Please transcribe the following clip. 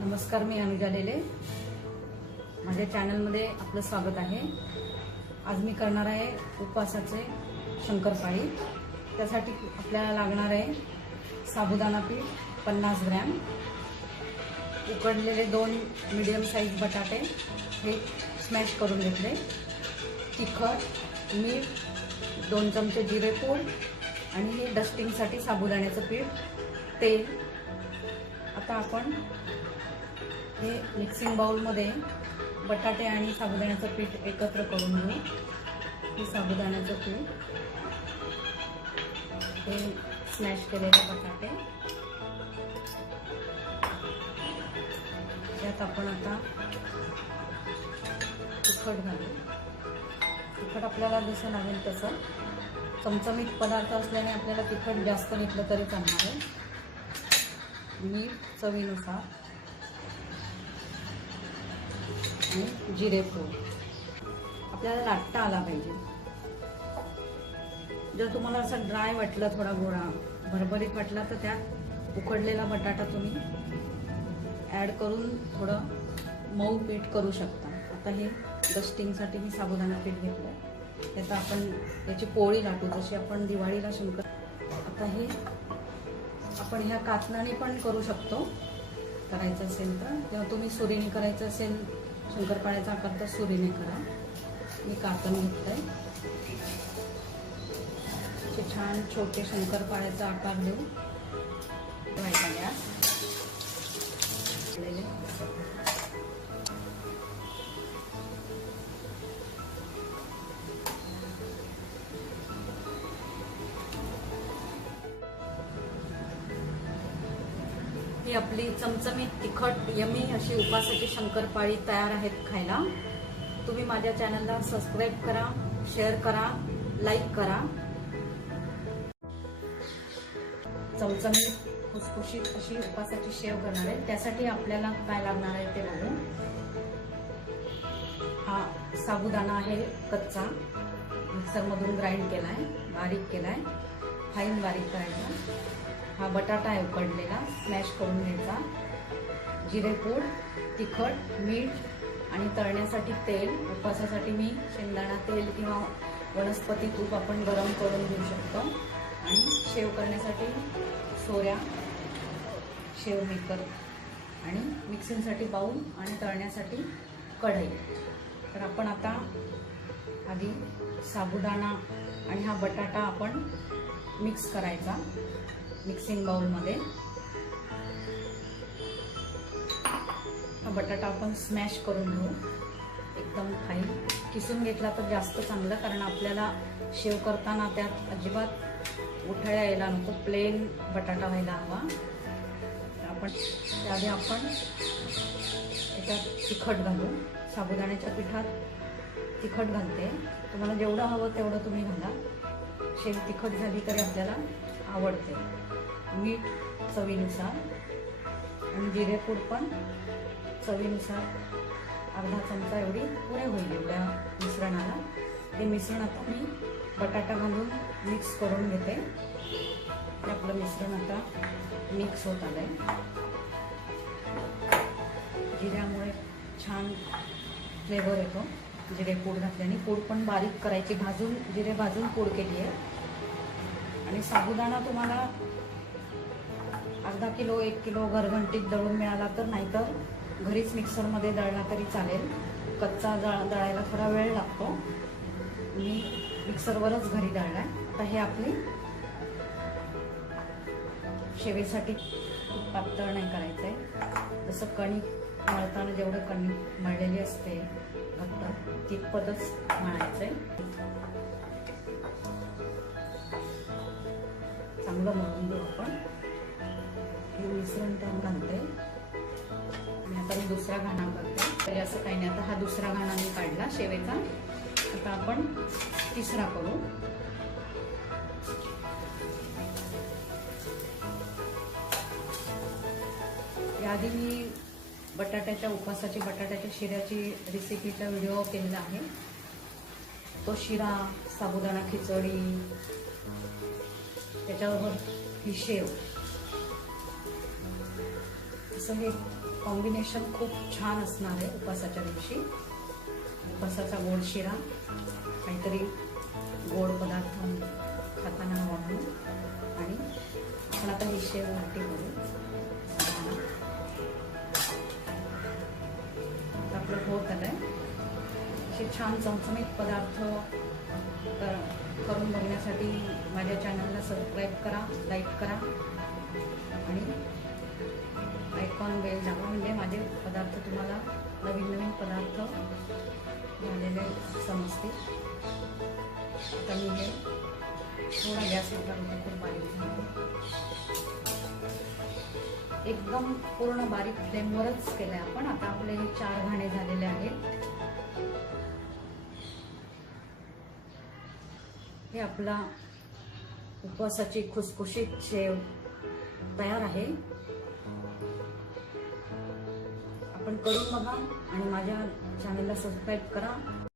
नमस्कार मी अनुजा लेले माझ्या चॅनलमध्ये आपलं स्वागत आहे. आज मी करणार आहे उपवासाचे शंकरपाळी त्यासाठी आपल्याला लागणार आहे साबुदाणा पीठ पन्नास ग्रॅम उकडलेले दोन मिडियम साईज बटाटे हे स्मॅश करून घेतले. तिखट मीठ दोन चमचे जिरेपूड आणि हे डस्टिंगसाठी साबुदाण्याचं पीठ तेल. आता आपण हे मिक्सिंग बाउलमध्ये बटाटे आणि साबुदाण्याचं पीठ एकत्र करून घेऊ. हे साबुदाण्याचं पीठ. हे स्मॅश केलेले बटाटे. त्यात आपण आता तिखट घालू. तिखट आपल्याला जसं लागेल तसं. चमचमीत पदार्थ असल्याने आपल्याला तिखट जास्त घेतलं तरी चालणार आहे. मीठ चवीनुसार. आणि जिरेपूड आपल्याला लाटता आला पाहिजे. जर तुम्हाला असं ड्राय वाटलं थोडा गोळा भरभरीत वाटला तर त्यात उकडलेला बटाटा तुम्ही ॲड करून थोडं मऊ पीठ करू शकता. आता हे डस्टिंगसाठी मी साबुदाणा पीठ घेतलं आहे त्याचा आपण याची पोळी लाटू जशी आपण दिवाळीला शंकर आता हे आपण ह्या कातनाने पण करू शकतो. करायचं असेल तर. तेव्हा तुम्ही सुरीने करायचं असेल शंकरपाळ्याचा आकार तर सुरीने करा मी कातन आहे असे छान छोटे शंकरपाळ्याचा आकार देऊ ठेवायचा गॅस ही आपली चमचमीत तिखट यमी अशी उपासाची शंकरपाळी तयार आहेत खायला. तुम्ही माझ्या चॅनलला सबस्क्राईब करा शेअर करा लाईक करा. चमचमीत खुसखुशीत अशी उपासाची शेव करणार आहे. त्यासाठी आपल्याला काय लागणार आहे ते बघू. हा साबुदाणा आहे कच्चा. मिक्सरमधून ग्राइंड केलाय बारीक केलाय. फाईन बारीक करायचा. हा बटाटा आहे उकडलेला स्मॅश करून घ्यायचा. जिरेपूड तिखट मीठ आणि तळण्यासाठी तेल. उपवासासाठी मी शेंगदाणा तेल किंवा वनस्पती तूप आपण गरम करून घेऊ शकतो. आणि शेव करण्यासाठी सोऱ्या शेव मेकर आणि मिक्सिंगसाठी बाऊल आणि तळण्यासाठी कढई. तर आपण आता आधी साबुदाणा आणि हा बटाटा आपण मिक्स करायचा. मिक्सिंग बाउलमध्ये. हा बटाटा आपण स्मॅश करून घेऊ. एकदम फाईन किसून घेतला तर जास्त चांगलं कारण आपल्याला शेव करताना त्यात अजिबात उठळ्या यायला नको प्लेन बटाटा व्हायला हवा. आपण त्याआधी आपण त्याच्यात तिखट घालू. साबुदाण्याच्या पिठात तिखट घालते. तुम्हाला जेवढं हवं तेवढं तुम्ही घाला. शेव तिखट झाली तरी आपल्याला आवडते. मीठ चवीनुसार आणि जिरेपूड पण चवीनुसार. अर्धा चमचा एवढी पुरे होईल एवढ्या मिश्रणाला. ते मिश्रण आता मी बटाटा घालून मिक्स करून घेते. ते आपलं मिश्रण आता मिक्स होत आलंय. जिऱ्यामुळे छान फ्लेवर येतो. जिरे पूड घातल्याने पूड पण बारीक करायची. भाजून जिरे भाजून पूड केली आहे आणि साबुदाणा तुम्हाला अर्धा किलो एक किलो घरघंटीत दळून मिळाला तर नाहीतर घरीच मिक्सरमध्ये दळला तरी चालेल. कच्चा दळ दळायला थोडा वेळ लागतो. मी मिक्सरवरच घरी दळलाय. आता हे आपली शेवेसाठी पातळ नाही करायचं आहे जसं कणिक मळताना जेवढं कणिक मळलेली असते फक्त तितपतच मळायचं आहे बनवून घेऊ आपण. हे मिश्रण त्यात घालते. आणि आता मी दुसरा घाणा करते. तरी असं काही नाही आता हा दुसरा घाणा मी काढला शेवेचा. आता आपण तिसरा करू. याआधी मी बटाट्याच्या उपवासाची बटाट्याच्या शिऱ्याची रेसिपीचा व्हिडिओ केलेला आहे. तो शिरा साबुदाणा खिचडी त्याच्याबरोबर ही शेव. असं हे कॉम्बिनेशन खूप छान असणार आहे उपासाच्या दिवशी. उपासाचा गोड शिरा काहीतरी गोड पदार्थ खाताना वाढून आणि आपण आता ही शेव वाटी करू. आता आपलं होत आहे असे छान चमचमीत पदार्थ कर- करून बघण्यासाठी माझ्या चॅनलला सबस्क्राईब करा लाईक करा. आणि आयकॉन बेल दाखवा म्हणजे माझे पदार्थ तुम्हाला नवीन नवीन पदार्थ झालेले समजतील. आता मी हे थोडा गॅस मोठा खूप बारीक एकदम पूर्ण बारीक फ्लेमवरच केलं आहे आपण. आता आपले हे चार घाणे झालेले आहेत. हे आपला उपवासाची खुसखुशीत शेव तयार आहे. आपण करून बघा आणि माझ्या चॅनलला सबस्क्राईब करा.